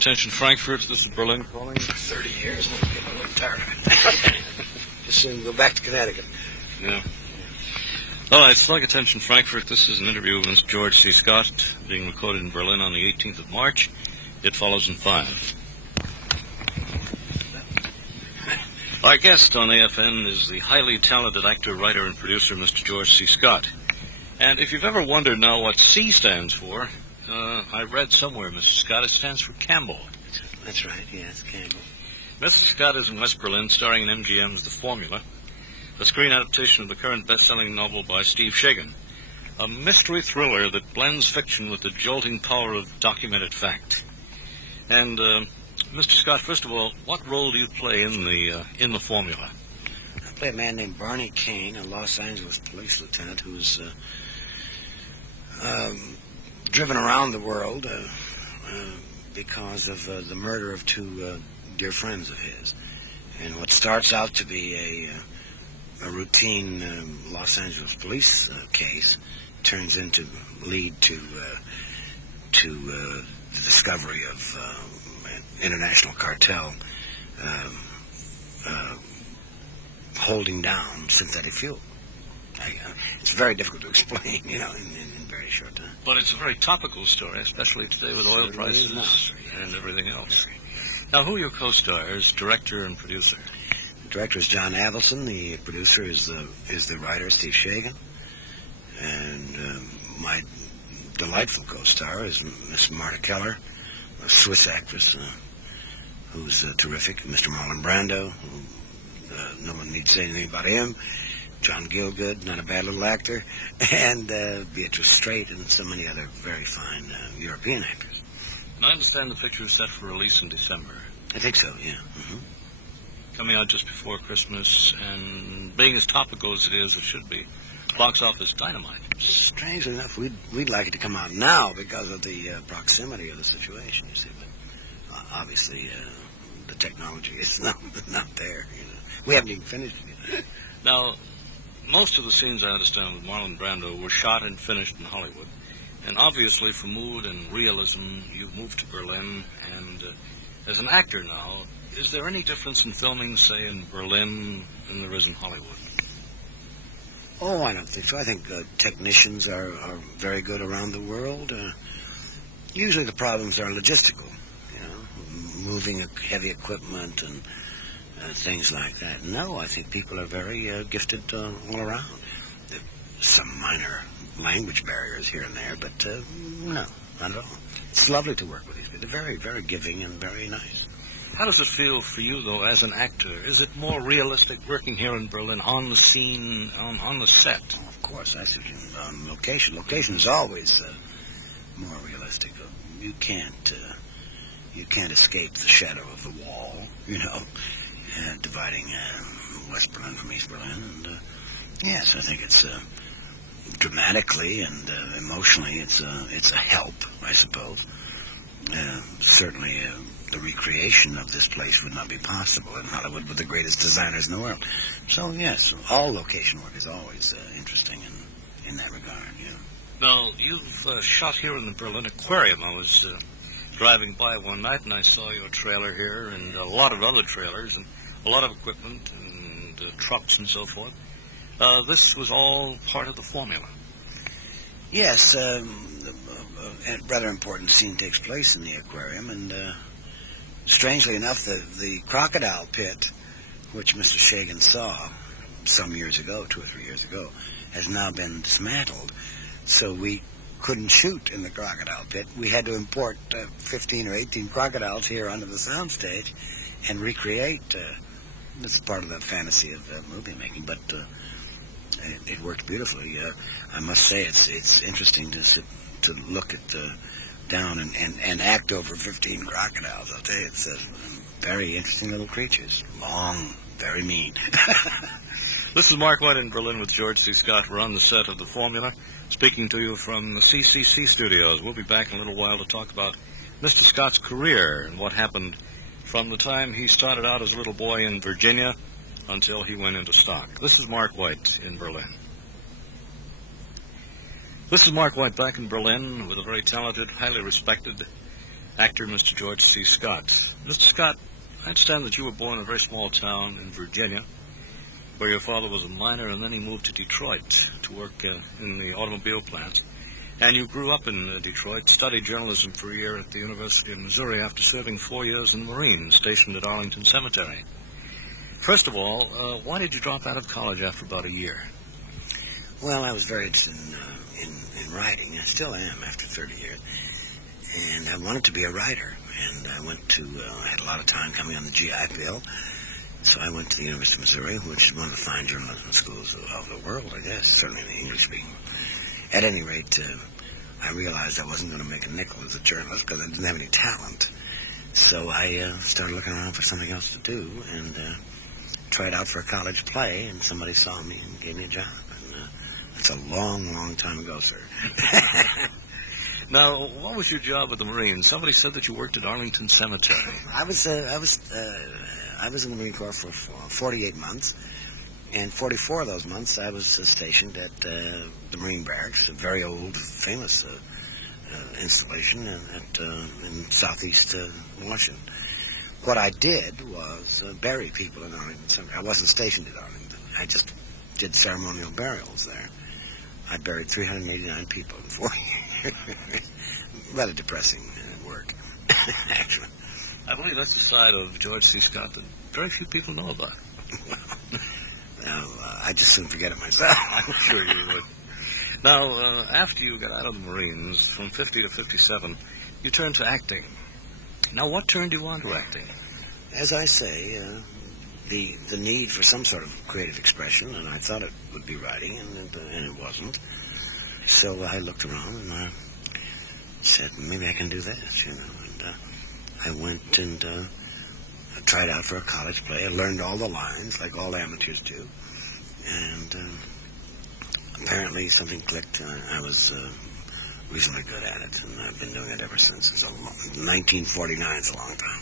Attention Frankfurt, this is Berlin calling. 30 years, and I'm getting a little tired of it. Just soon go back to Connecticut. Yeah. All right, Slug Attention Frankfurt, this is an interview with Mr. George C. Scott, being recorded in Berlin on the 18th of March. It follows in 5. Our guest on AFN is the highly talented actor, writer, and producer, Mr. George C. Scott. And if you've ever wondered now what C stands for, I read somewhere, Mr. Scott, it stands for Campbell. That's right, yes, Campbell. Mr. Scott is in West Berlin, starring in MGM's The Formula, a screen adaptation of the current best-selling novel by Steve Shagan, a mystery thriller that blends fiction with the jolting power of documented fact. And, Mr. Scott, first of all, what role do you play in the Formula? I play a man named Barney Kane, a Los Angeles police lieutenant who's driven around the world because of the murder of two dear friends of his. And what starts out to be a routine Los Angeles police case turns into lead to the discovery of an international cartel holding down synthetic fuel. It's very difficult to explain, in very short time. But it's a very topical story, especially today with oil prices and everything else. Now, who are your co-stars, director and producer? The director is John Avildsen. The producer is the writer, Steve Shagan. And my delightful co-star is Miss Marta Keller, a Swiss actress who's terrific. Mr. Marlon Brando, who no one needs to say anything about him. John Gielgud, not a bad little actor, and Beatrice Straight, and so many other very fine European actors. And I understand the picture is set for release in December. I think so, yeah. Mm-hmm. Coming out just before Christmas, and being as topical as it is, it should be. Box office dynamite. Strangely enough, we'd like it to come out now because of the proximity of the situation, you see. But obviously, the technology is not there. We haven't even finished it yet. Now, most of the scenes, I understand, with Marlon Brando were shot and finished in Hollywood. And obviously, for mood and realism, you've moved to Berlin. And as an actor now, is there any difference in filming, say, in Berlin than there is in Hollywood? Oh, I don't think so. I think technicians are very good around the world. Usually the problems are logistical, moving heavy equipment and things like that. No, I think people are very gifted all around. Some minor language barriers here and there, but no, not at all. It's lovely to work with these people. They're very, very giving and very nice. How does it feel for you, though, as an actor? Is it more realistic working here in Berlin, on the scene, on the set? Oh, of course, I think on location. Location is always more realistic. You can't escape the shadow of the wall, dividing West Berlin from East Berlin. And yes, I think it's dramatically and emotionally, it's a help, I suppose. Certainly, the recreation of this place would not be possible in Hollywood with the greatest designers in the world. So yes, all location work is always interesting in that regard. Now, you've shot here in the Berlin Aquarium. I was driving by one night and I saw your trailer here and a lot of other trailers and a lot of equipment and trucks and so forth. This was all part of the Formula. Yes, a rather important scene takes place in the aquarium, and strangely enough, the crocodile pit, which Mr. Shagan saw some years ago, 2 or 3 years ago, has now been dismantled. So we couldn't shoot in the crocodile pit. We had to import 15 or 18 crocodiles here onto the soundstage and recreate. It's part of the fantasy of movie making, but it worked beautifully. I must say it's interesting to look at down and act over 15 crocodiles. I'll tell you, it's very interesting little creatures. Long, very mean. This is Mark White in Berlin with George C. Scott. We're on the set of The Formula, speaking to you from the CCC studios. We'll be back in a little while to talk about Mr. Scott's career and what happened from the time he started out as a little boy in Virginia until he went into stock. This is Mark White in Berlin. This is Mark White back in Berlin with a very talented, highly respected actor Mr. George C. Scott. Mr. Scott, I understand that you were born in a very small town in Virginia, where your father was a miner, and then he moved to Detroit to work in the automobile plant. And you grew up in Detroit, studied journalism for a year at the University of Missouri after serving 4 years in the Marines, stationed at Arlington Cemetery. First of all, why did you drop out of college after about a year? Well, I was very interested in writing. I still am after 30 years. And I wanted to be a writer. And I I had a lot of time coming on the GI Bill. So I went to the University of Missouri, which is one of the fine journalism schools of the world, I guess, certainly in the English speaking. At any rate, I realized I wasn't going to make a nickel as a journalist because I didn't have any talent. So I started looking around for something else to do and tried out for a college play, and somebody saw me and gave me a job. And that's a long, long time ago, sir. Now, what was your job at the Marines? Somebody said that you worked at Arlington Cemetery. I was in the Marine Corps for 48 months. And 44 of those months, I was stationed at the Marine Barracks, a very old, famous installation in southeast Washington. What I did was bury people in Arlington Cemetery. I wasn't stationed at Arlington. I just did ceremonial burials there. I buried 389 people in 4 years. Rather depressing work, actually. I believe that's the side of George C. Scott that very few people know about. I just soon forget it myself. I'm sure you would. Now, after you got out of the Marines, from 50 to 57, you turned to acting. Now, what turned you on to acting? As I say, the need for some sort of creative expression, and I thought it would be writing, and it wasn't. So I looked around and I said, maybe I can do this, you know. And I went and tried out for a college play. I learned all the lines, like all amateurs do. And apparently something clicked. I was reasonably good at it, and I've been doing it ever since. 1949 is a long time.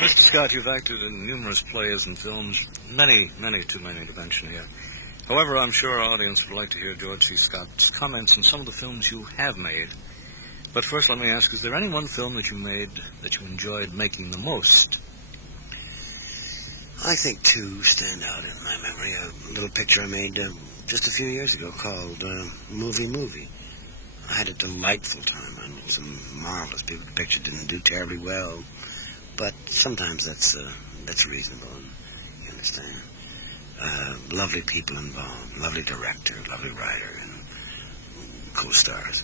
Mr. Scott, you've acted in numerous plays and films, many too many to mention here. However, I'm sure our audience would like to hear George C. Scott's comments on some of the films you have made. But first, let me ask, is there any one film that you made that you enjoyed making the most? I think two stand out in my memory. A little picture I made just a few years ago called Movie. I had a delightful time. I met some marvelous people. The picture didn't do terribly well, but sometimes that's reasonable, you understand. Lovely people involved, lovely director, lovely writer, and co-stars.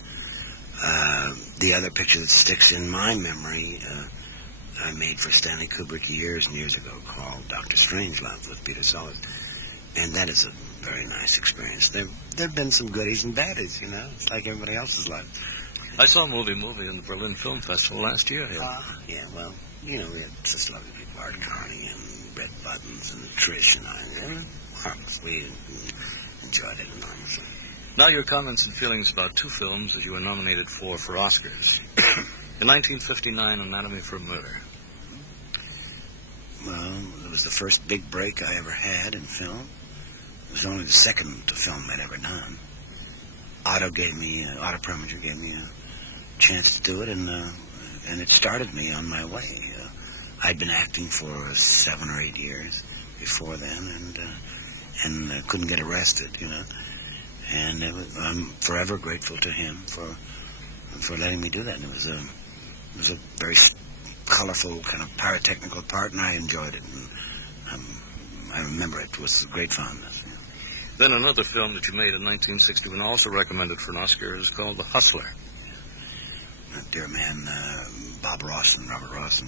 The other picture that sticks in my memory, I made for Stanley Kubrick years and years ago, called Dr. Strangelove with Peter Sellers. And that is a very nice experience. There have been some goodies and baddies, you know. It's like everybody else's life. I saw Movie in the Berlin Film Festival last year. Yeah, well, you know, we had just lovely people, Art Carney and Red Buttons and Trish and I. Marvelous. We enjoyed it enormously. Now your comments and feelings about two films that you were nominated for Oscars. In 1959, Anatomy for a Murder. Well, it was the first big break I ever had in film. It was only the second film I'd ever done. Otto Preminger gave me a chance to do it, and it started me on my way. I'd been acting for 7 or 8 years before then, and couldn't get arrested, you know. And I'm forever grateful to him for letting me do that. And it was a very colorful kind of pyrotechnical part, and I enjoyed it. And I remember it was great fondness. You know. Then another film that you made in 1961, also recommended for an Oscar, is called The Hustler. Yeah. Dear man, Robert Rawson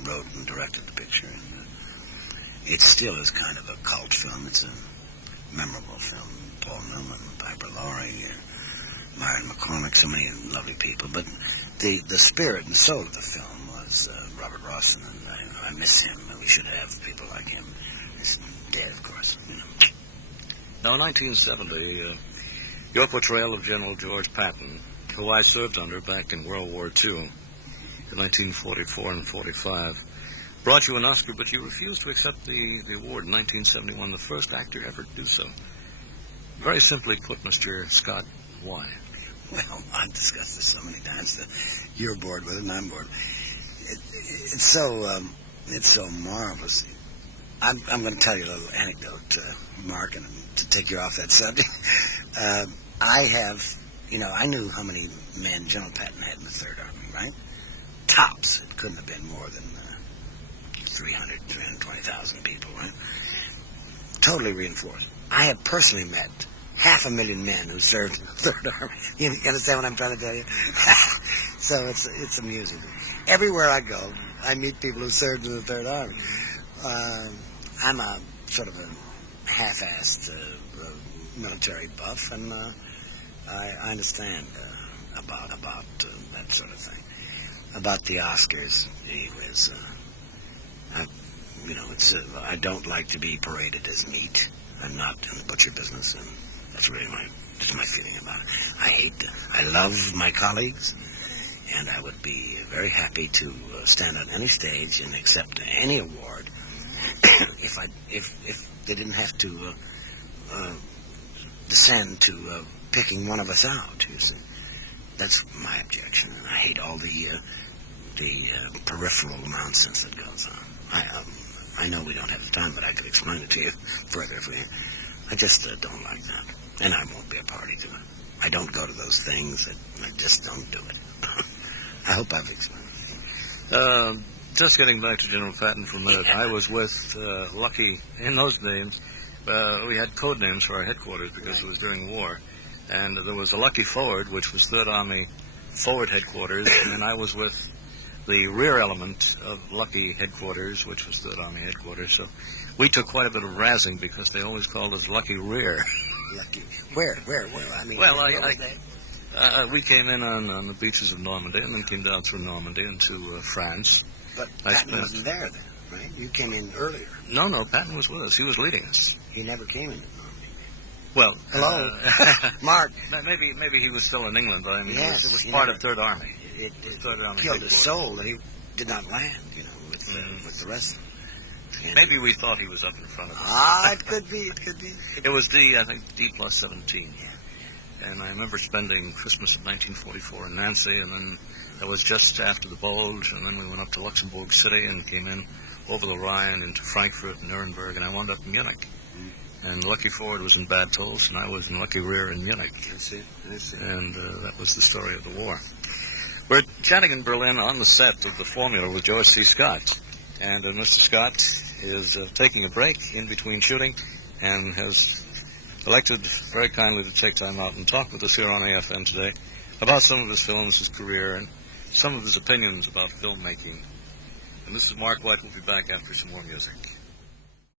wrote and directed the picture. And, it still is kind of a cult film. It's a memorable film. Paul Newman, Barbara Laurie, Myron McCormick, so many lovely people. But the spirit and soul of the film was Robert Rawson, and I miss him. We should have people like him. He's dead, of course. You know. Now, in 1970, your portrayal of General George Patton, who I served under back in World War II, in 1944 and 45, brought you an Oscar, but you refused to accept the award in 1971, the first actor ever to do so. Very simply put, Mr. Scott, why? Well, I've discussed this so many times that you're bored with it and I'm bored. it's so marvelous. I'm going to tell you a little anecdote, Mark, and to take you off that subject. I have, I knew how many men General Patton had in the Third Army, right? Tops. It couldn't have been more than 320,000 people, right? Totally reinforced. I have personally met 500,000 men who served in the Third Army. You understand what I'm trying to tell you? So it's amusing. Everywhere I go, I meet people who served in the Third Army. I'm a sort of a half-assed military buff, and I understand about that sort of thing. About the Oscars, gee whiz, I don't like to be paraded as meat. I'm not in the butcher business, and that's really my feeling about it. I love my colleagues, and I would be very happy to stand on any stage and accept any award if they didn't have to descend to picking one of us out. You see, that's my objection, and I hate all the peripheral nonsense that goes on. I know we don't have the time, but I could explain it to you further if we. I just don't like that, and I won't be a party to it. I don't go to those things. I just don't do it. I hope I've explained. Just getting back to General Patton for a minute, I was with Lucky in those names. We had code names for our headquarters because it was during war, and there was a Lucky Forward, which was Third Army Forward Headquarters, and I was with the rear element of Lucky Headquarters, which was Third Army Headquarters. So we took quite a bit of razzing because they always called us Lucky Rear. Lucky. Where? I mean, well, we came in on the beaches of Normandy and then came down through Normandy into France. But Patton wasn't there then, right? You came in earlier. No, Patton was with us. He was leading us. He never came in at Normandy. Well, hello, Mark. Maybe he was still in England, but I mean, yes, it was part of Third Army. It Third Army killed his soul that he did not land, with the rest. Maybe we thought he was up in front of us. It could be. It was I think D+17. Yeah. And I remember spending Christmas of 1944 in Nancy, and then that was just after the Bulge, and then we went up to Luxembourg City and came in over the Rhine into Frankfurt and Nuremberg, and I wound up in Munich. And Lucky Forward was in Bad Tolz, and I was in Lucky Rear in Munich. I see. And that was the story of the war. We're chatting in Berlin on the set of The Formula with George C. Scott. And Mr. Scott is taking a break in between shooting and has elected very kindly to take time out and talk with us here on AFN today about some of his films, his career, and some of his opinions about filmmaking. And this is Mark White. We'll be back after some more music.